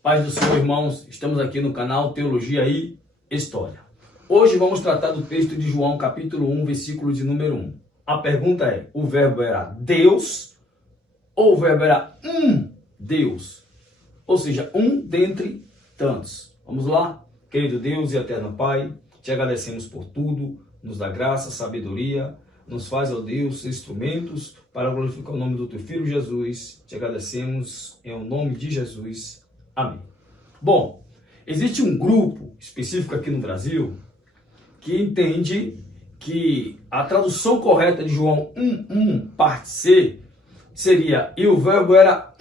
Paz do Senhor, irmãos, estamos aqui no canal Teologia e História. Hoje vamos tratar do texto de João, capítulo 1, versículo de número 1. A pergunta é, o verbo era Deus ou o verbo era Deus? Ou seja, um dentre tantos. Vamos lá? Querido Deus e eterno Pai, te agradecemos por tudo, nos dá graça, sabedoria, nos faz, ó Deus, instrumentos para glorificar o nome do teu Filho Jesus. Te agradecemos em nome de Jesus. Amém. Bom, existe um grupo específico aqui no Brasil que entende que a tradução correta de João 1:1, parte C, seria, e o verbo era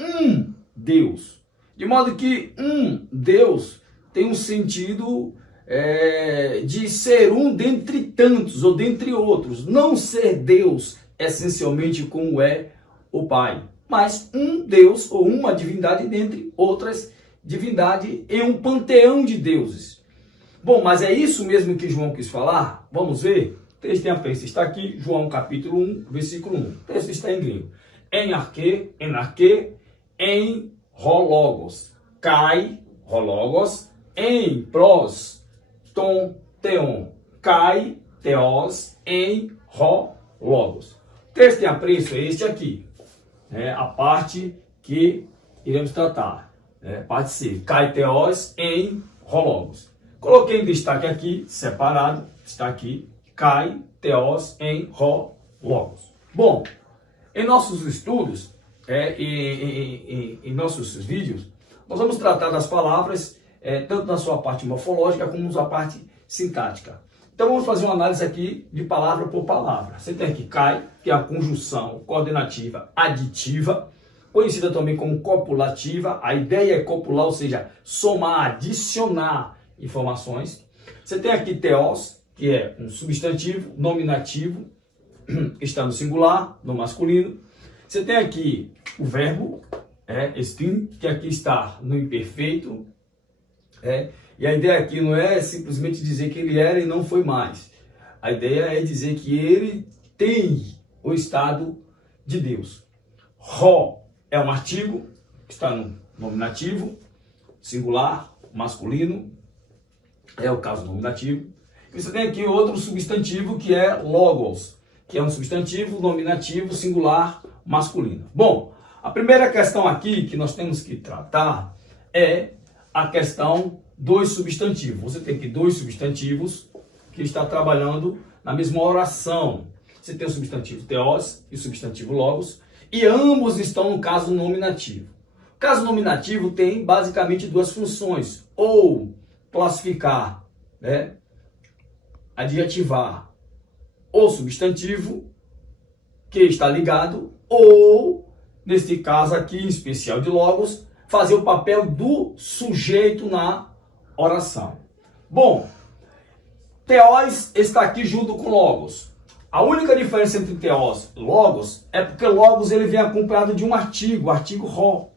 Deus. De modo que Deus tem um sentido de ser um dentre tantos ou dentre outros. Não ser Deus essencialmente como é o Pai, mas um Deus ou uma divindade dentre outras divindade em um panteão de deuses. Bom, mas é isso mesmo que João quis falar? Vamos ver? O texto tem a frente, está aqui, João capítulo 1, versículo 1. O texto está em grego. Enarque, em rologos. Kai, rologos, em pros, ton, teon. Kai, teos, em rologos. O texto tem a frente, é este aqui. É a parte que iremos tratar. Parte C, Kai Teos em Rologos. Coloquei em destaque aqui, separado, está aqui, Kai Teos em Rologos. Bom, em nossos estudos, em nossos vídeos, nós vamos tratar das palavras, tanto na sua parte morfológica como na sua parte sintática. Então vamos fazer uma análise aqui de palavra por palavra. Você tem aqui Kai, que é a conjunção coordenativa aditiva, conhecida também como copulativa. A ideia é copular, ou seja, somar, adicionar informações. Você tem aqui teos, que é um substantivo nominativo, está no singular, no masculino. Você tem aqui o verbo, estin, que aqui está no imperfeito. E a ideia aqui não é simplesmente dizer que ele era e não foi mais. A ideia é dizer que ele tem o estado de Deus. Ro é um artigo, que está no nominativo, singular, masculino, é o caso nominativo. E você tem aqui outro substantivo que é logos, que é um substantivo nominativo, singular, masculino. Bom, a primeira questão aqui que nós temos que tratar é a questão dos substantivos. Você tem aqui dois substantivos que estão trabalhando na mesma oração. Você tem o substantivo teos e o substantivo logos, e ambos estão no caso nominativo. O caso nominativo tem basicamente duas funções: ou classificar, adjetivar o substantivo que está ligado, ou, neste caso aqui em especial de logos, fazer o papel do sujeito na oração. Bom, teos está aqui junto com logos. A única diferença entre teos e logos é porque logos ele vem acompanhado de um artigo, o artigo ro.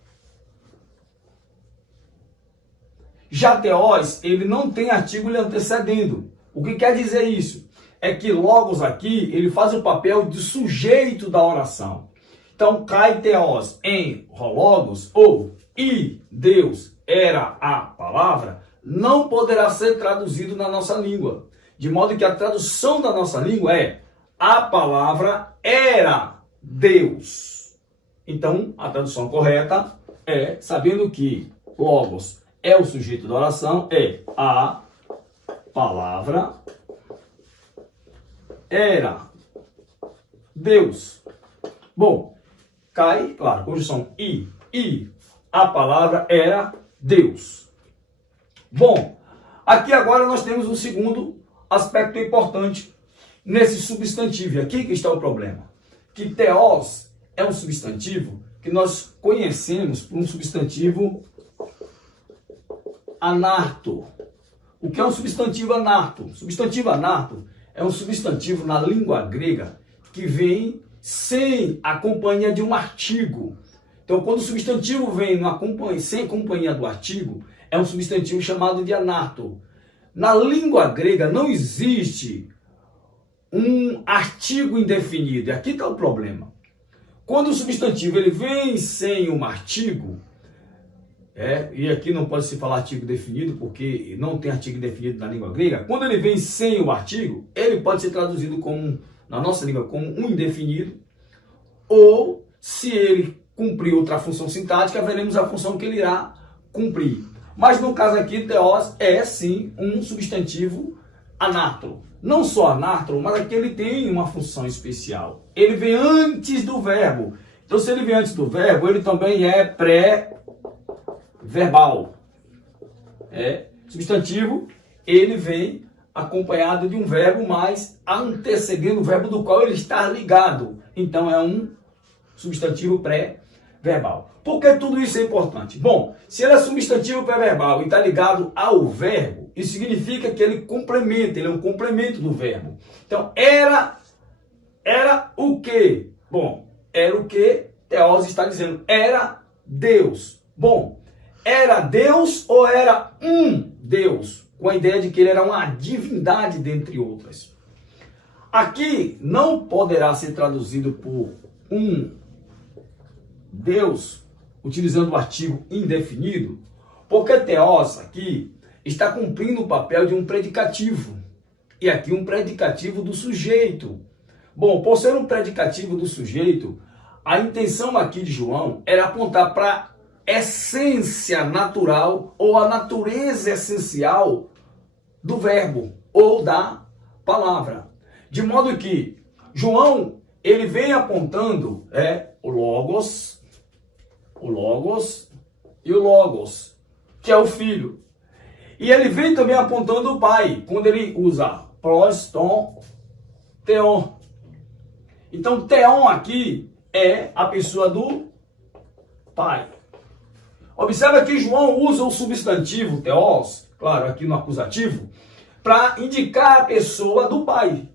Já teos, ele não tem artigo lhe antecedendo. O que quer dizer isso? É que logos aqui, ele faz o papel de sujeito da oração. Então, kai teos em rologos, ou e Deus era a palavra, não poderá ser traduzido na nossa língua. De modo que a tradução da nossa língua é: a palavra era Deus. Então, a tradução correta é, sabendo que logos é o sujeito da oração, é a palavra era Deus. Bom, cai, claro, conjunção e a palavra era Deus. Bom, aqui agora nós temos um segundo aspecto importante nesse substantivo. E aqui que está o problema. Que teos é um substantivo que nós conhecemos por um substantivo anarto. O que é um substantivo anarto? Substantivo anarto é um substantivo na língua grega que vem sem a companhia de um artigo. Então, quando o substantivo vem sem companhia do artigo, é um substantivo chamado de anarto. Na língua grega não existe um artigo indefinido. E aqui está o problema. Quando o substantivo ele vem sem um artigo, e aqui não pode se falar artigo definido, porque não tem artigo definido na língua grega. Quando ele vem sem o artigo, ele pode ser traduzido como, na nossa língua, como um indefinido, ou, se ele cumprir outra função sintática, veremos a função que ele irá cumprir. Mas no caso aqui, theos é sim um substantivo anátro. Não só anátro, mas aqui ele tem uma função especial. Ele vem antes do verbo. Então, se ele vem antes do verbo, ele também é pré-verbal. Substantivo, ele vem acompanhado de um verbo, mas antecedendo o verbo do qual ele está ligado. Então, é um substantivo pré-verbal. Por que tudo isso é importante? Bom, se ele é substantivo pré-verbal e está ligado ao verbo, isso significa que ele complementa, ele é um complemento do verbo. Então, era o quê? Bom, era o que theos está dizendo. Era Deus. Bom, era Deus ou era um Deus? Com a ideia de que ele era uma divindade, dentre outras. Aqui não poderá ser traduzido por um Deus, utilizando o artigo indefinido, porque theos aqui está cumprindo o papel de um predicativo. E aqui um predicativo do sujeito. Bom, por ser um predicativo do sujeito, a intenção aqui de João era apontar para a essência natural ou a natureza essencial do verbo ou da palavra. De modo que João, ele vem apontando o Logos e o Logos, que é o Filho. E ele vem também apontando o Pai, quando ele usa pros, ton, theon. Então, theon aqui é a pessoa do Pai. Observa que João usa o substantivo theos, claro, aqui no acusativo, para indicar a pessoa do Pai.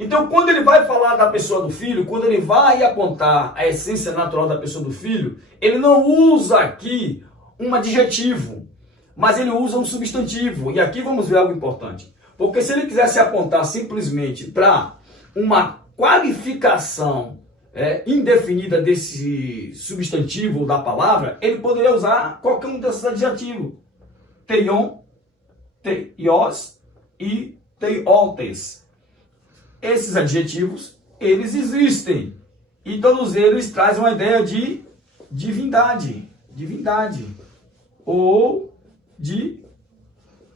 Então, quando ele vai falar da pessoa do Filho, quando ele vai apontar a essência natural da pessoa do Filho, ele não usa aqui um adjetivo, mas ele usa um substantivo. E aqui vamos ver algo importante. Porque se ele quisesse apontar simplesmente para uma qualificação indefinida desse substantivo ou da palavra, ele poderia usar qualquer um desses adjetivos. Theion, theios e theotes. Esses adjetivos, eles existem. E todos eles trazem uma ideia de divindade. Divindade. Ou de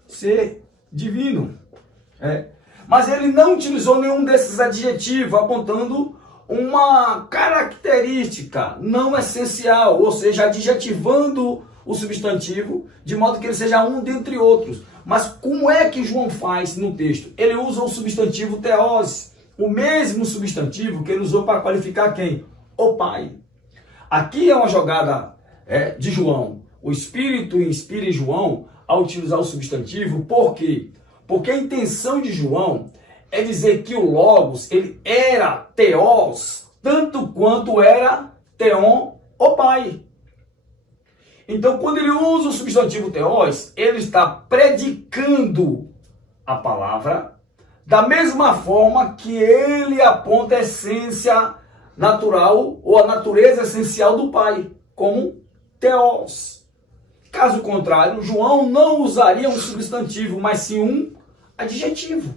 ser divino. Mas ele não utilizou nenhum desses adjetivos, apontando uma característica não essencial, ou seja, adjetivando o substantivo, de modo que ele seja um dentre outros. Mas como é que João faz no texto? Ele usa o substantivo theos, o mesmo substantivo que ele usou para qualificar quem? O Pai. Aqui é uma jogada de João. O Espírito inspira João a utilizar o substantivo. Por quê? Porque a intenção de João é dizer que o Logos, ele era theos, tanto quanto era theon, o Pai. Então, quando ele usa o substantivo theos, ele está predicando a palavra da mesma forma que ele aponta a essência natural ou a natureza essencial do Pai, como theos. Caso contrário, João não usaria um substantivo, mas sim um adjetivo.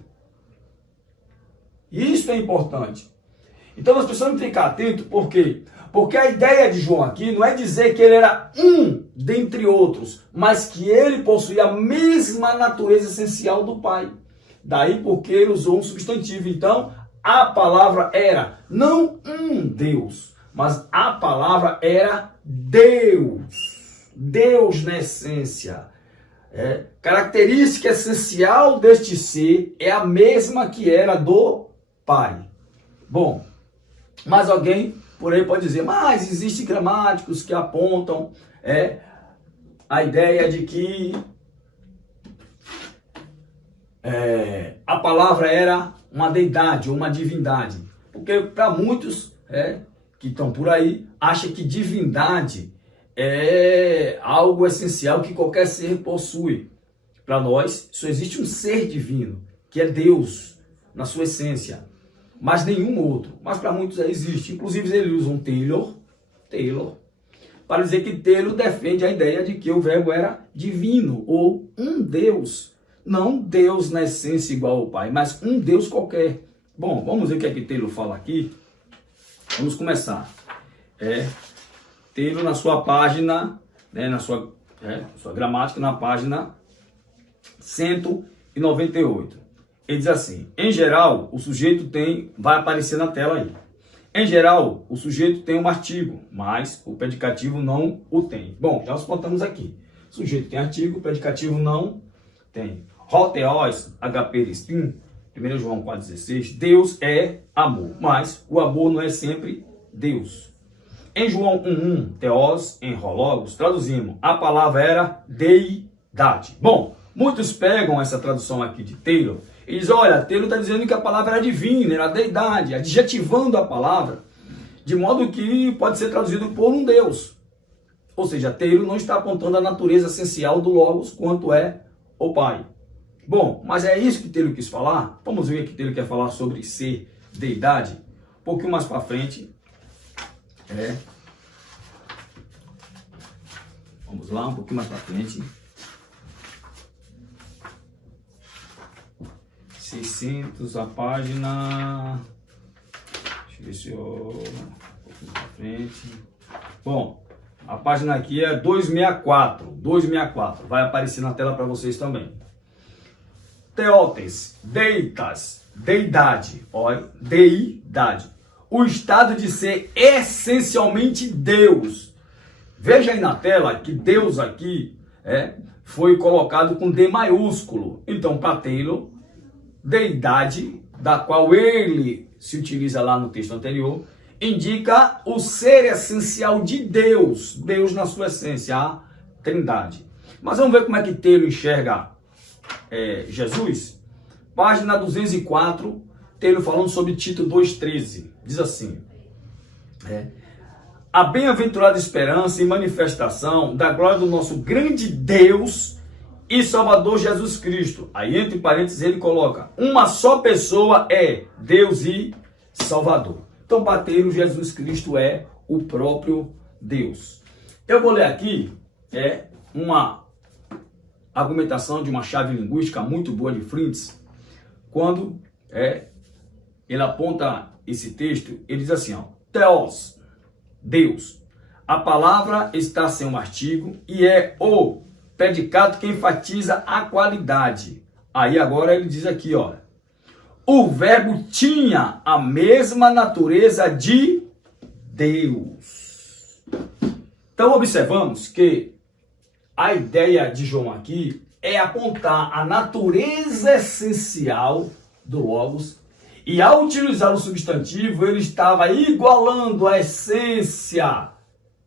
Isso é importante. Então nós precisamos ficar atentos, por quê? Porque a ideia de João aqui não é dizer que ele era um dentre outros, mas que ele possuía a mesma natureza essencial do Pai. Daí porque ele usou um substantivo. Então, a palavra era não um Deus, mas a palavra era Deus. Deus na essência. Característica essencial deste ser é a mesma que era do Pai. Bom, mas alguém por aí pode dizer, mas existem gramáticos que apontam a ideia de que a palavra era uma deidade, uma divindade. Porque para muitos que estão por aí, acham que divindade é algo essencial que qualquer ser possui. Para nós, só existe um ser divino, que é Deus, na sua essência, mas nenhum outro. Mas para muitos existe. Inclusive, eles usam Taylor, para dizer que Telo defende a ideia de que o verbo era divino, ou um Deus. Não Deus na essência igual ao Pai, mas um Deus qualquer. Bom, vamos ver o que é que Telo fala aqui. Vamos começar. Telo na sua página, na sua gramática, na página 198. Ele diz assim: em geral, o sujeito vai aparecer na tela aí. Em geral, o sujeito tem um artigo, mas o predicativo não o tem. Bom, já os contamos aqui. O sujeito tem artigo, o predicativo não tem. Hotheos, agaperistin, 1 João 4,16, Deus é amor, mas o amor não é sempre Deus. Em João 1,1, Theos, em Hologos, traduzimos, a palavra era deidade. Bom, muitos pegam essa tradução aqui de Taylor e dizem, olha, Taylor está dizendo que a palavra era divina, era deidade, adjetivando a palavra, de modo que pode ser traduzido por um Deus. Ou seja, Taylor não está apontando a natureza essencial do Logos quanto é o Pai. Bom, mas é isso que Taylor quis falar? Vamos ver o que Taylor quer falar sobre ser deidade? Um pouquinho mais para frente. Vamos lá, um pouquinho mais para frente. 600, a página... Deixa eu ver se eu... Um pouquinho para frente. Bom, a página aqui é 264. 264. Vai aparecer na tela para vocês também. Theotes, deitas, deidade. Olha, deidade. O estado de ser essencialmente Deus. Veja aí na tela que Deus aqui foi colocado com D maiúsculo. Então, para Taylor, deidade, da qual ele se utiliza lá no texto anterior, indica o ser essencial de Deus. Deus na sua essência, a trindade. Mas vamos ver como é que Taylor enxerga Jesus. Página 204, Taylor falando sobre Tito 2,13. Diz assim: a bem-aventurada esperança e manifestação da glória do nosso grande Deus e Salvador Jesus Cristo. Aí, entre parênteses, ele coloca: uma só pessoa é Deus e Salvador. Então, para Taylor, Jesus Cristo é o próprio Deus. Eu vou ler aqui uma argumentação de uma chave linguística muito boa de Frintz, quando ele aponta esse texto, ele diz assim, Theos, Deus. A palavra está sem um artigo e é o predicado que enfatiza a qualidade. Aí agora ele diz aqui, olha, o verbo tinha a mesma natureza de Deus. Então observamos que a ideia de João aqui é apontar a natureza essencial do Logos, e ao utilizar o substantivo, ele estava igualando a essência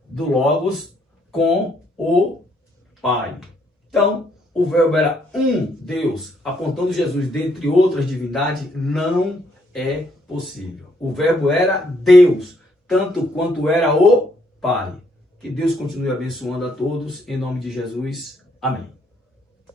do Logos com o Pai. Então, o verbo era um Deus, apontando Jesus dentre outras divindades, não é possível. O verbo era Deus, tanto quanto era o Pai. Que Deus continue abençoando a todos, em nome de Jesus. Amém.